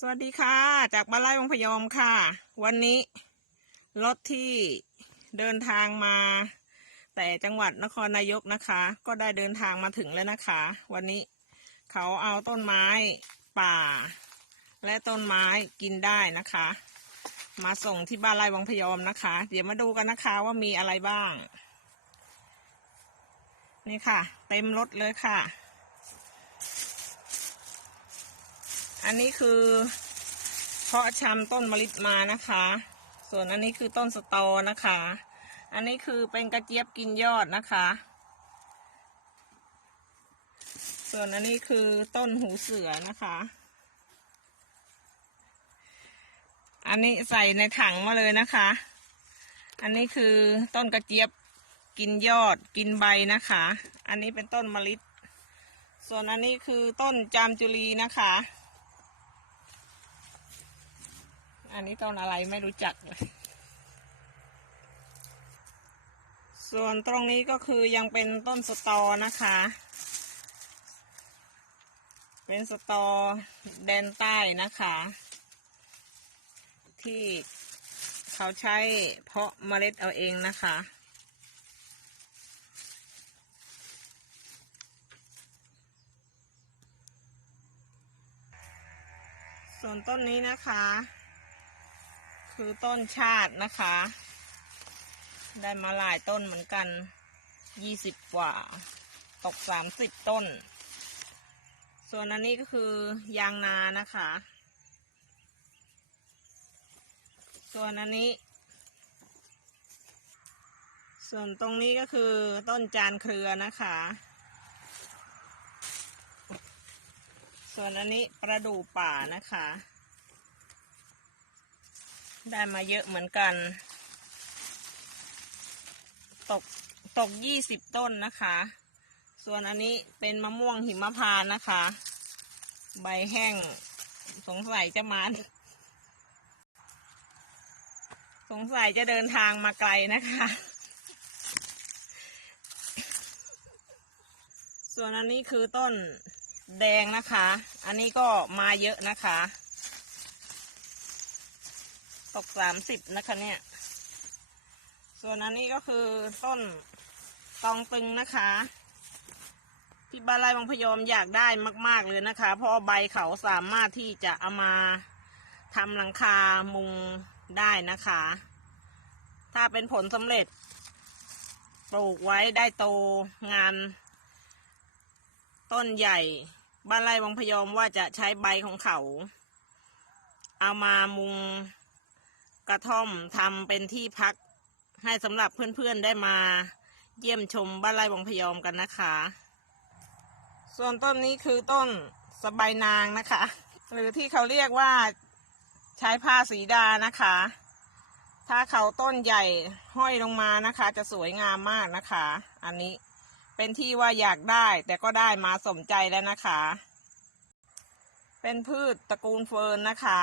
สวัสดีค่ะ จากบ้านไร่วังพยอมค่ะ วันนี้รถที่เดินทางมา แต่จังหวัดนครนายกนะคะ ก็ได้เดินทางมาถึงแล้วนะคะ วันนี้เขาเอาต้นไม้ป่า และต้นไม้กินได้นะคะ มาส่งที่บ้านไร่วังพยอมนะคะ เดี๋ยวมาดูกันนะคะว่ามีอะไรบ้าง นี่ค่ะ เต็มรถเลยค่ะ อันนี้คือเพาะชำต้นมะลิมานะคะ ส่วนอันนี้คือต้นสตอนะคะ อันนี้คือเป็นกระเจี๊ยบกินยอดนะคะ ส่วนอันนี้คือต้นหูเสือนะคะ อันนี้ใส่ในถังมาเลยนะคะ อันนี้คือต้นกระเจี๊ยบกินยอดกินใบนะคะ อันนี้เป็นต้นมะลิส่วนอันนี้คือต้นจามจุลีนะคะ อันนี้ต้นอะไรไม่รู้จักเลย ส่วนตรงนี้ก็คือยังเป็นต้นสตอนะคะ เป็นสตอแดนใต้นะคะ ที่เขาใช้เพาะเมล็ดเอาเองนะคะส่วนต้นนี้นะคะ คือต้นชาตินะคะ ได้มาหลายต้นเหมือนกันยี่สิบกว่า ตกสามสิบต้น ส่วนอันนี้ก็คือยางนานะคะ ส่วนอันนี้ ส่วนตรงนี้ก็คือต้นจานเครือนะคะ ส่วนอันนี้ประดู่ป่านะคะ ได้มาเยอะเหมือนกัน ตกตกยี่สิบต้นนะคะ ส่วนอันนี้เป็นมะม่วงหิมพานนะคะ ใบแห้งสงสัยจะมาสงสัยจะเดินทางมาไกลนะคะ ส่วนอันนี้คือต้นแดงนะคะ อันนี้ก็มาเยอะนะคะ ตกสามสิบนะคะเนี่ย ส่วนอันนี้ก็คือต้นตองตึงนะคะ ที่บ้านไร่บางพยอมอยากได้มาก ๆ เลยนะคะ เพราะใบเขาสามารถที่จะเอามาทำหลังคามุงได้นะคะ ถ้าเป็นผลสำเร็จ ปลูกไว้ได้โตงาน ต้นใหญ่ บ้านไร่วังพยอมว่าจะใช้ใบของเขา เอามามุง กระท่อมทำเป็นที่พักให้สำหรับเพื่อนๆได้มาเยี่ยมชมบ้านไร่วังพยอมกันนะคะ ส่วนต้นนี้คือต้นสะใบายนางนะคะ หรือที่เขาเรียกว่าใช้ผ้าสีดานะคะ ถ้าเขาต้นใหญ่ห้อยลงมานะคะ จะสวยงามมากนะคะ อันนี้เป็นที่ว่าอยากได้แต่ก็ได้มาสมใจแล้วนะคะ เป็นพืชตระกูลเฟิร์นนะคะ